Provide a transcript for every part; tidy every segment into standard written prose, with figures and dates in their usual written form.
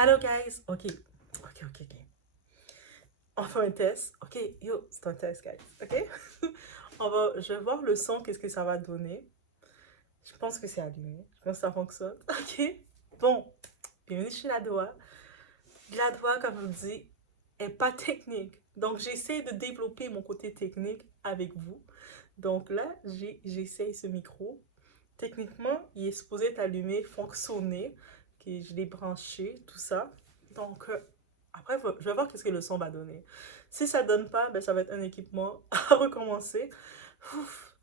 Hello guys, ok. On fait un test. Ok, yo, c'est un test, guys. Ok? Je vais voir le son, qu'est-ce que ça va donner. Je pense que c'est allumé. Je pense que ça fonctionne. Ok? Bon, bienvenue chez la Doha. La Doha, comme je vous dis, est pas technique. Donc, j'essaie de développer mon côté technique avec vous. Donc là, j'essaie ce micro. Techniquement, il est supposé être allumé, fonctionner. Ok, je l'ai branché, tout ça. Donc, après, je vais voir qu'est-ce que le son va donner. Si ça donne pas, ben, ça va être un équipement à recommencer. Ouf.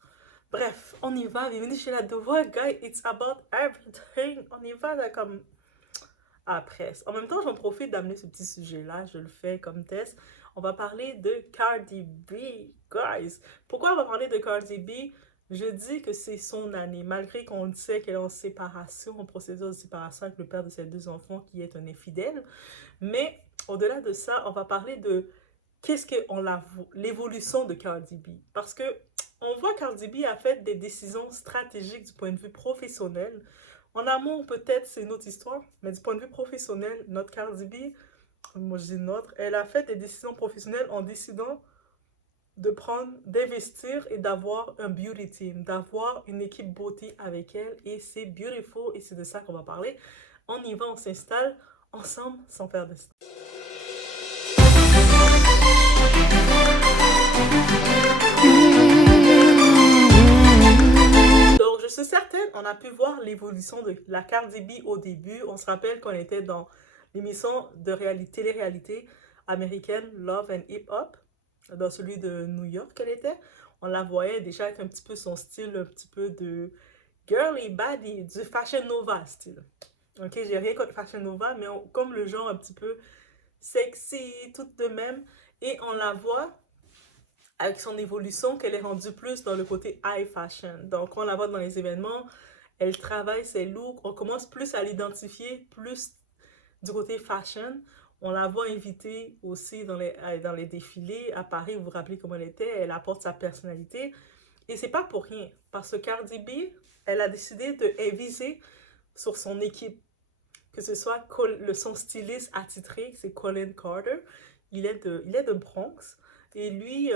Bref, on y va. Bienvenue chez la Devoir, guys. It's about everything. On y va là, comme après. En même temps, j'en profite d'amener ce petit sujet-là. Je le fais comme test. On va parler de Cardi B, guys. Pourquoi on va parler de Cardi B? Je dis que c'est son année, malgré qu'on sait qu'elle est en séparation, en procédure de séparation avec le père de ses deux enfants qui est un infidèle. Mais au-delà de ça, on va parler de qu'est-ce que l'évolution de Cardi B. Parce que on voit Cardi B a fait des décisions stratégiques du point de vue professionnel. En amour, peut-être, c'est une autre histoire, mais du point de vue professionnel, notre Cardi B, moi je dis notre, elle a fait des décisions professionnelles en décidant de prendre, d'investir et d'avoir un beauty team, d'avoir une équipe beauté avec elle. Et c'est beautiful et c'est de ça qu'on va parler. On y va, on s'installe ensemble sans faire de style. Donc, je suis certaine, on a pu voir l'évolution de la Cardi B au début. On se rappelle qu'on était dans l'émission de réalité, télé-réalité américaine Love and Hip Hop, dans celui de New York qu'elle était. On la voyait déjà avec un petit peu son style, un petit peu de girly baddie, du Fashion Nova style. Ok, j'ai rien contre Fashion Nova, mais comme le genre un petit peu sexy, tout de même. Et on la voit avec son évolution qu'elle est rendue plus dans le côté high fashion. Donc, on la voit dans les événements, elle travaille ses looks, on commence plus à l'identifier, plus du côté fashion. On la voit invitée aussi dans les défilés. À Paris, vous vous rappelez comment elle apporte sa personnalité. Et c'est pas pour rien, parce que Cardi B, elle a décidé de viser sur son équipe, que ce soit son styliste attitré, c'est Colin Carter. Il est de Bronx. Et lui,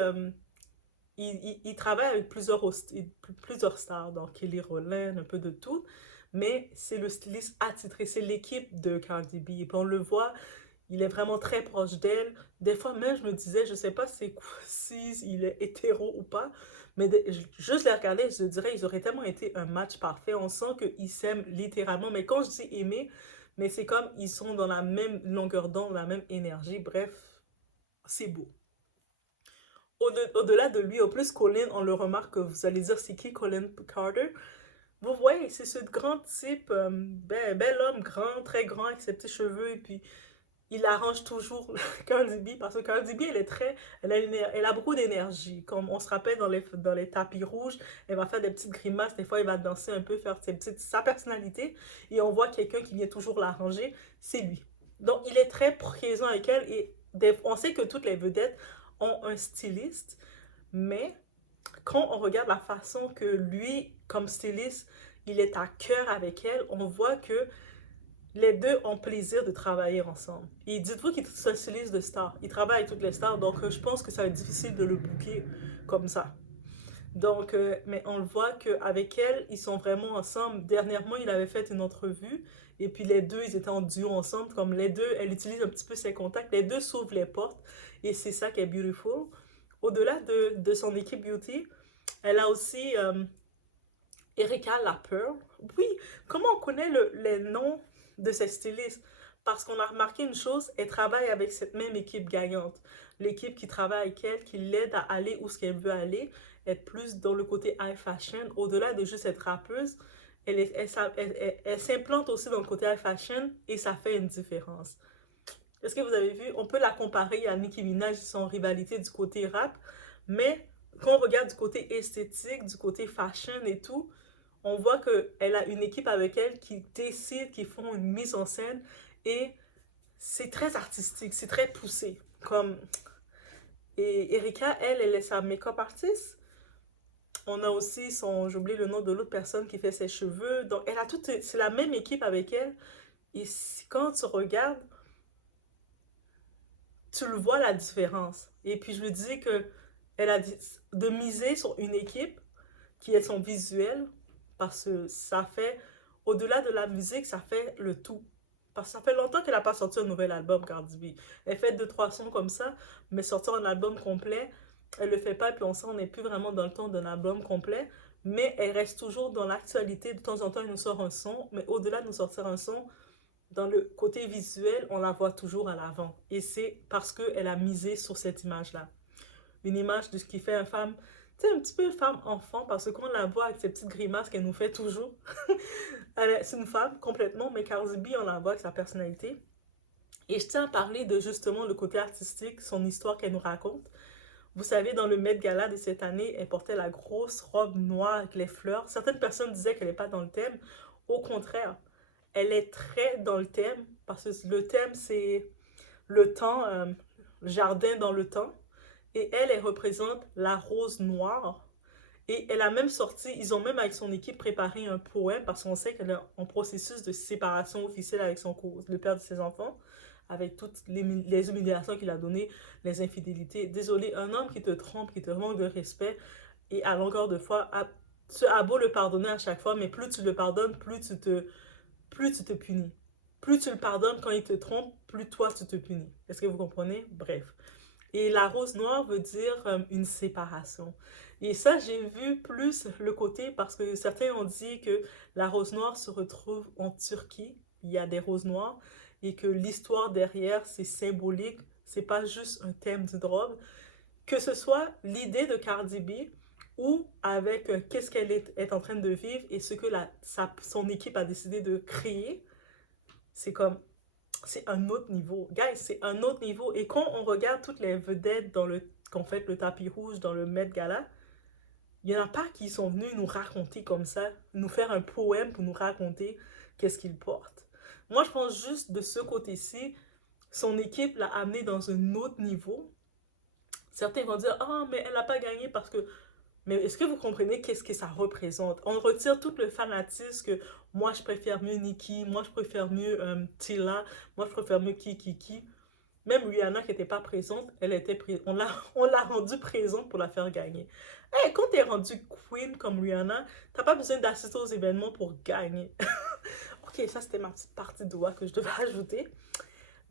il travaille avec plusieurs stars, donc Kelly Rowland, un peu de tout, mais c'est le styliste attitré, c'est l'équipe de Cardi B. Et puis on le voit, il est vraiment très proche d'elle. Des fois même, je me disais, je sais pas c'est quoi, si il est hétéro ou pas, mais juste les regarder, je dirais, ils auraient tellement été un match parfait. On sent qu'ils s'aiment littéralement, mais quand je dis aimer, mais c'est comme ils sont dans la même longueur d'onde, la même énergie. Bref, c'est beau. Au-delà de lui, au plus Colin, on le remarque, vous allez dire c'est qui Colin Carter. Vous voyez, c'est ce grand type, bel homme, grand, très grand, avec ses petits cheveux, et puis il arrange toujours Cardi B, parce que Cardi B, elle a beaucoup d'énergie. Comme on se rappelle dans les tapis rouges, elle va faire des petites grimaces, des fois elle va danser un peu, faire sa personnalité, et on voit quelqu'un qui vient toujours l'arranger, c'est lui. Donc il est très présent avec elle, et on sait que toutes les vedettes ont un styliste, mais quand on regarde la façon que lui, comme styliste, il est à cœur avec elle, on voit que les deux ont plaisir de travailler ensemble. Et dites-vous qu'il est un styliste de stars. Il travaille avec toutes les stars, donc je pense que ça va être difficile de le booker comme ça. Donc, mais on le voit qu'avec elle, ils sont vraiment ensemble. Dernièrement, il avait fait une entrevue, et puis les deux, ils étaient en duo ensemble. Comme les deux, elle utilise un petit peu ses contacts, les deux s'ouvrent les portes, et c'est ça qui est beautiful. Au-delà de son équipe beauty, elle a aussi Erika Lapearl. Oui, comment on connaît les noms de ces stylistes? Parce qu'on a remarqué une chose, elle travaille avec cette même équipe gagnante. L'équipe qui travaille avec elle, qui l'aide à aller où ce qu'elle veut aller, être plus dans le côté high fashion, au-delà de juste être rappeuse, elle s'implante aussi dans le côté high fashion et ça fait une différence. Est-ce que vous avez vu? On peut la comparer à Nicki Minaj, son rivalité du côté rap, mais quand on regarde du côté esthétique, du côté fashion et tout, on voit qu'elle a une équipe avec elle qui décide, qui font une mise en scène et c'est très artistique, c'est très poussé. Comme... Et Erika, elle est sa make-up artiste. On a aussi j'ai oublié le nom de l'autre personne qui fait ses cheveux. Donc, elle a toute, c'est la même équipe avec elle Et quand tu regardes, tu le vois la différence. Et puis je lui dis que elle a dit de miser sur une équipe qui est son visuel, parce que ça fait, au-delà de la musique, ça fait le tout. Parce que ça fait longtemps qu'elle n'a pas sorti un nouvel album, Cardi B. Elle fait deux, trois sons comme ça, mais sortir un album complet, elle le fait pas, puis on sent qu'on n'est plus vraiment dans le temps d'un album complet, mais elle reste toujours dans l'actualité. De temps en temps, elle nous sort un son, mais au-delà de nous sortir un son, dans le côté visuel, on la voit toujours à l'avant. Et c'est parce qu'elle a misé sur cette image-là. Une image de ce qui fait une femme, tu sais, un petit peu femme-enfant, parce que quand on la voit avec ces petites grimaces qu'elle nous fait toujours, c'est une femme complètement, mais Cardi B, on la voit avec sa personnalité. Et je tiens à parler de justement le côté artistique, son histoire qu'elle nous raconte. Vous savez, dans le Met Gala de cette année, elle portait la grosse robe noire avec les fleurs. Certaines personnes disaient qu'elle n'est pas dans le thème. Au contraire, elle est très dans le thème, parce que le thème, c'est le temps, jardin dans le temps. Et elle représente la rose noire. Et elle a même sorti, ils ont même avec son équipe préparé un poème, parce qu'on sait qu'elle est en processus de séparation officielle avec le père de ses enfants, avec toutes les humiliations qu'il a données, les infidélités. Désolé, un homme qui te trompe, qui te manque de respect, et à longueur de fois, tu as beau le pardonner à chaque fois, mais plus tu le pardonnes, plus tu te punis. Plus tu le pardonnes quand il te trompe, plus toi tu te punis. Est-ce que vous comprenez? Bref. Et la rose noire veut dire une séparation. Et ça, j'ai vu plus le côté parce que certains ont dit que la rose noire se retrouve en Turquie. Il y a des roses noires et que l'histoire derrière, c'est symbolique. C'est pas juste un thème de drogue. Que ce soit l'idée de Cardi B ou avec qu'est-ce qu'elle est en train de vivre et ce que son équipe a décidé de créer, c'est comme c'est un autre niveau. Guys, c'est un autre niveau. Et quand on regarde toutes les vedettes qu'on fait le tapis rouge dans le Met Gala, il n'y en a pas qui sont venus nous raconter comme ça, nous faire un poème pour nous raconter qu'est-ce qu'ils portent. Moi, je pense juste de ce côté-ci, son équipe l'a amené dans un autre niveau. Certains vont dire, ah, mais elle n'a pas gagné parce que mais est-ce que vous comprenez qu'est-ce que ça représente? On retire tout le fanatisme que moi je préfère mieux Nicki, moi je préfère mieux Tila, moi je préfère mieux qui. Même Rihanna qui n'était pas présente, on l'a rendue présente pour la faire gagner. Hey, quand t'es rendue queen comme Rihanna, t'as pas besoin d'assister aux événements pour gagner. Ok, ça c'était ma petite partie de doigt que je devais ajouter.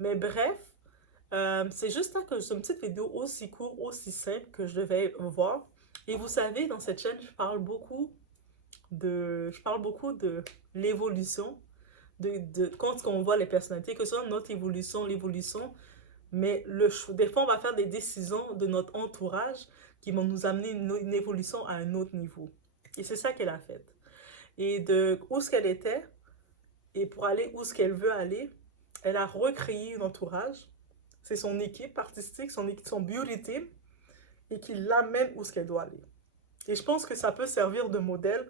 Mais bref, c'est juste ça que c'est une petite vidéo aussi courte, aussi simple que je devais voir. Et vous savez, dans cette chaîne, je parle beaucoup de l'évolution, quand on voit les personnalités, que ce soit notre évolution, l'évolution, mais des fois, on va faire des décisions de notre entourage qui vont nous amener une évolution à un autre niveau. Et c'est ça qu'elle a fait. Et de où ce qu'elle était, et pour aller où ce qu'elle veut aller, elle a recréé un entourage. C'est son équipe artistique, son beauty team, et qui l'amène où ce qu'elle doit aller. Et je pense que ça peut servir de modèle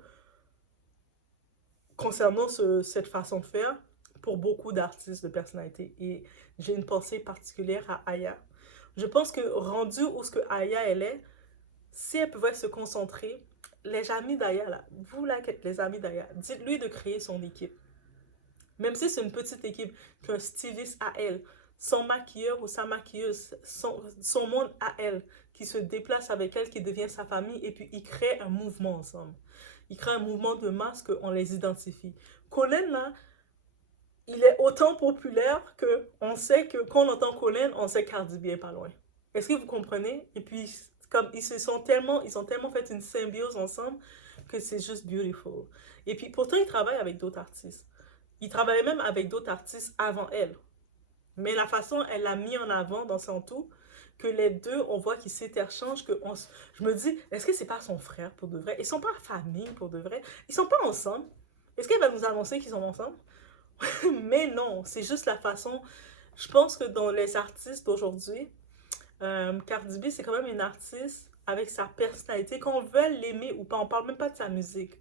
concernant cette façon de faire pour beaucoup d'artistes, de personnalités. Et j'ai une pensée particulière à Aya. Je pense que rendu où ce que Aya elle est, si elle pouvait se concentrer, les amis d'Aya là, vous là, les amis d'Aya, dites-lui de créer son équipe. Même si c'est une petite équipe, qu'un styliste à elle, son maquilleur ou sa maquilleuse, son monde à elle, qui se déplace avec elle, qui devient sa famille, et puis ils créent un mouvement ensemble. Ils créent un mouvement de masse qu'on les identifie. Colin, là, il est autant populaire que on sait que quand on entend Colin, on sait Cardi B est pas loin. Est-ce que vous comprenez? Et puis, comme ils ont tellement fait une symbiose ensemble que c'est juste beautiful. Et puis, pourtant, ils travaillent avec d'autres artistes. Ils travaillaient même avec d'autres artistes avant elle. Mais la façon elle l'a mis en avant dans son tout, que les deux, on voit qu'ils s'interchangent, je me dis, est-ce que c'est pas son frère pour de vrai? Ils sont pas famille pour de vrai? Ils sont pas ensemble? Est-ce qu'elle va nous annoncer qu'ils sont ensemble? Mais non, c'est juste la façon. Je pense que dans les artistes d'aujourd'hui, Cardi B, c'est quand même une artiste avec sa personnalité. Qu'on veut l'aimer ou pas, on parle même pas de sa musique.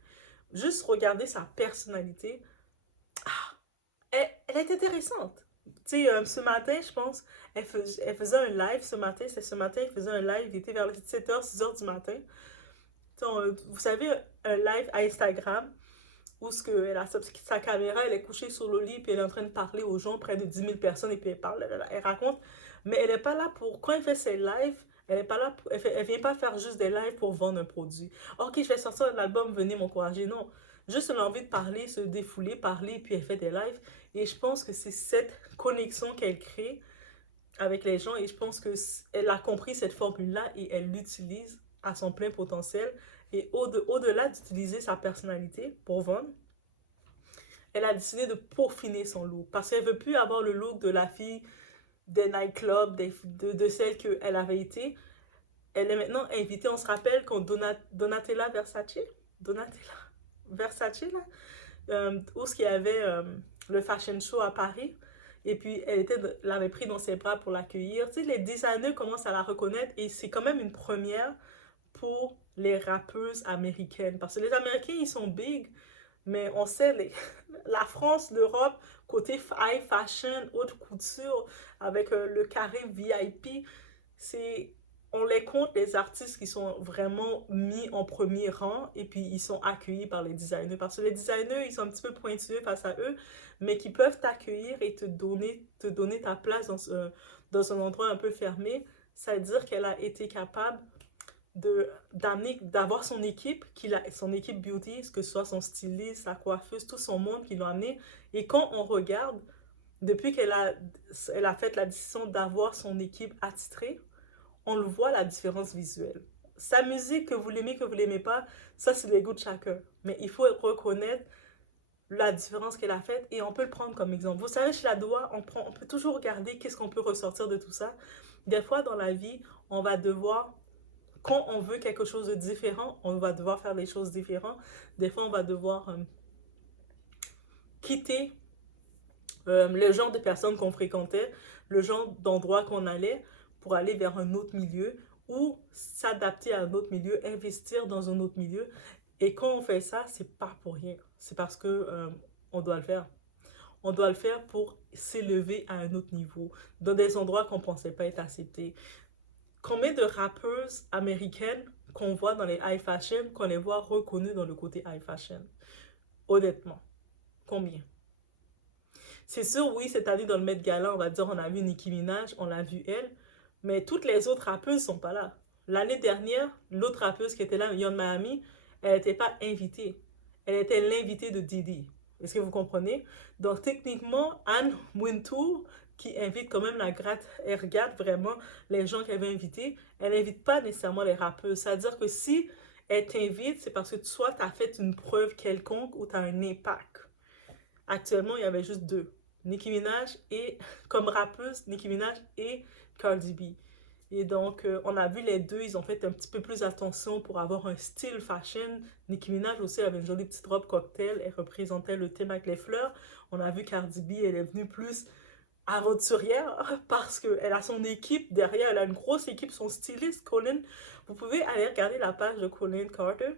Juste regarder sa personnalité. Elle est intéressante. Tu sais, ce matin, je pense, elle faisait un live ce matin. C'est ce matin, elle faisait un live. Il était vers 7h, 6h du matin. Vous savez, un live à Instagram. où ce que elle a sa caméra, elle est couchée sur le lit, puis elle est en train de parler aux gens, près de 10 000 personnes, et puis elle parle, elle raconte. Mais elle n'est pas là pour, quand elle fait ses lives, elle est pas là, elle vient pas faire juste des lives pour vendre un produit. Ok, je vais sortir un album, venez m'encourager. Non, juste elle a envie de parler, se défouler, parler, puis elle fait des lives. Et je pense que c'est cette connexion qu'elle crée avec les gens, et je pense que elle a compris cette formule-là et elle l'utilise à son plein potentiel. Et au-delà d'utiliser sa personnalité pour vendre, elle a décidé de peaufiner son look parce qu'elle veut plus avoir le look de la fille des nightclubs, de celle qu'elle avait été. Elle est maintenant invitée. On se rappelle quand Donatella Versace, Donatella Versace, là, où ce qu'il y avait le fashion show à Paris. Et puis, l'avait pris dans ses bras pour l'accueillir. Tu sais, les designers commencent à la reconnaître et c'est quand même une première pour les rappeuses américaines. Parce que les Américains, ils sont big, mais on sait, la France, l'Europe, côté high fashion, haute couture, avec le carré VIP, c'est, on les compte les artistes qui sont vraiment mis en premier rang et puis ils sont accueillis par les designers. Parce que les designers, ils sont un petit peu pointueux face à eux, mais qui peuvent t'accueillir et te donner ta place dans un endroit un peu fermé. Ça veut dire qu'elle a été capable d'avoir son équipe, son équipe beauty, que ce soit son styliste, sa coiffeuse, tout son monde qui l'a amené. Et quand on regarde, depuis elle a fait la décision d'avoir son équipe attitrée, on le voit la différence visuelle. Sa musique, que vous l'aimez pas, ça c'est les goûts de chacun. Mais il faut reconnaître la différence qu'elle a faite et on peut le prendre comme exemple. Vous savez, chez la doigt, on peut toujours regarder qu'est-ce qu'on peut ressortir de tout ça. Des fois dans la vie, on va devoir, quand on veut quelque chose de différent, on va devoir faire des choses différentes. Des fois, on va devoir quitter le genre de personnes qu'on fréquentait, le genre d'endroit qu'on allait pour aller vers un autre milieu ou s'adapter à un autre milieu, investir dans un autre milieu. Et quand on fait ça, c'est pas pour rien. C'est parce que on doit le faire. On doit le faire pour s'élever à un autre niveau, dans des endroits qu'on pensait pas être acceptés. Combien de rappeuses américaines qu'on voit dans les high fashion, qu'on les voit reconnues dans le côté high fashion? Honnêtement, combien? C'est sûr, oui, cette année dans le Met Gala, on va dire, on a vu Nicki Minaj, on l'a vu elle, mais toutes les autres rappeuses sont pas là. L'année dernière, l'autre rappeuse qui était là, Young Miami, elle n'était pas invitée. Elle était l'invitée de Didi. Est-ce que vous comprenez? Donc, techniquement, Anne Wintour, qui invite quand même elle regarde vraiment les gens qu'elle veut inviter, elle n'invite pas nécessairement les rappeuses. C'est-à-dire que si elle t'invite, c'est parce que soit tu as fait une preuve quelconque ou tu as un impact. Actuellement, il y avait juste deux. Nicki Minaj et, comme rappeuse, Nicki Minaj et Cardi B. Et donc, on a vu les deux, ils ont fait un petit peu plus attention pour avoir un style fashion. Nicki Minaj aussi avait une jolie petite robe cocktail, elle représentait le thème avec les fleurs. On a vu Cardi B, elle est venue plus aventurière parce qu'elle a son équipe derrière, elle a une grosse équipe, son styliste Colin. Vous pouvez aller regarder la page de Colin Carter.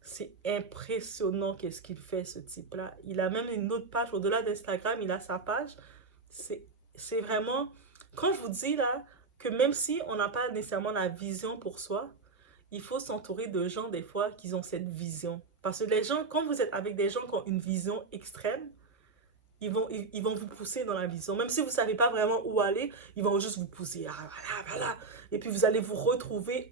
C'est impressionnant qu'est-ce qu'il fait, ce type-là. Il a même une autre page, au-delà d'Instagram, il a sa page. C'est vraiment... Quand je vous dis là, que même si on n'a pas nécessairement la vision pour soi, il faut s'entourer de gens, des fois, qui ont cette vision. Parce que les gens, quand vous êtes avec des gens qui ont une vision extrême, ils vont vous pousser dans la vision. Même si vous ne savez pas vraiment où aller, ils vont juste vous pousser. Ah, voilà, voilà. Et puis vous allez vous retrouver,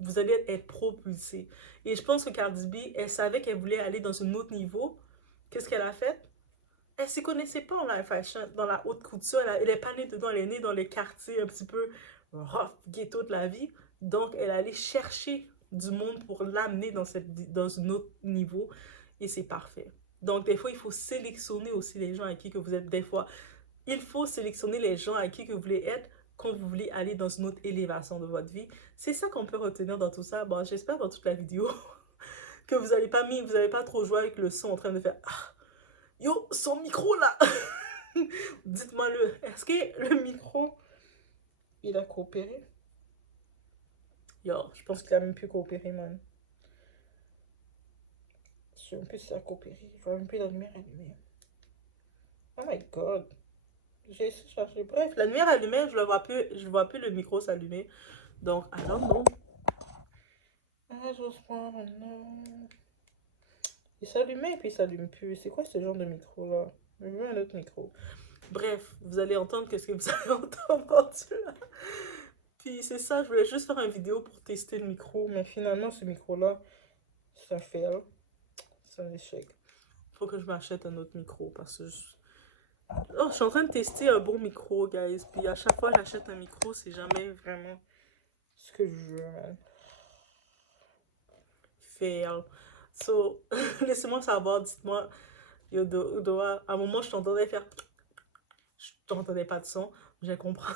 vous allez être propulsé. Et je pense que Cardi B, elle savait qu'elle voulait aller dans un autre niveau. Qu'est-ce qu'elle a fait? Elle ne se connaissait pas en live fashion, dans la haute couture. Elle n'est pas née dedans, elle est née dans les quartiers un petit peu rough, ghetto de la vie. Donc, elle allait chercher du monde pour l'amener dans un autre niveau. Et c'est parfait. Donc, des fois, il faut sélectionner aussi les gens avec qui que vous êtes. Des fois, il faut sélectionner les gens avec qui que vous voulez être quand vous voulez aller dans une autre élévation de votre vie. C'est ça qu'on peut retenir dans tout ça. Bon, j'espère dans toute la vidéo que vous n'allez pas trop jouer avec le son en train de faire ah, yo, son micro là. Dites-moi est-ce que le micro, il a coopéré? Yo, je pense qu'il a même plus coopéré, man. Je sais même plus si ça a coopéré. Je vois même plus la lumière allumée. Oh my god. J'ai essayé de chercher. Bref, la lumière allumée, je vois plus le micro s'allumer. Donc, I don't know. I just wanna know. Il s'allumait puis il s'allume plus. C'est quoi ce genre de micro-là? Je veux un autre micro. Bref, vous allez entendre qu'est-ce que vous allez entendre là. Puis c'est ça, je voulais juste faire une vidéo pour tester le micro, mais finalement ce micro-là, c'est un fail. C'est un échec. Faut que je m'achète un autre micro parce que oh, je suis en train de tester un bon micro, guys. Puis à chaque fois que j'achète un micro, c'est jamais vraiment ce que je veux, man. Fail. So, laissez-moi savoir, dites-moi, Yodoa, à un moment, je t'entendais faire... Je t'entendais pas de son, j'ai compris.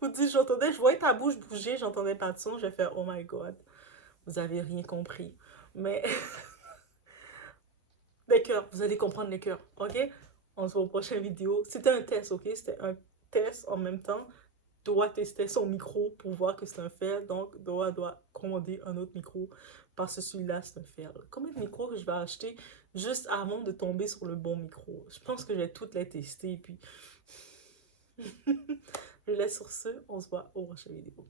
Vous dites, j'entendais, je voyais ta bouche bouger, j'entendais pas de son, j'ai fait, oh my god, vous avez rien compris. Mais, les cœurs, vous allez comprendre les cœurs, ok? On se voit aux prochaines vidéos. C'était un test, ok? C'était un test en même temps. Doit tester son micro pour voir que c'est un fail. Donc, doit commander un autre micro parce que celui-là, c'est un fail. Combien de micros que je vais acheter juste avant de tomber sur le bon micro? Je pense que je vais toutes les tester. Puis, je laisse sur ce. On se voit aux prochaines vidéos.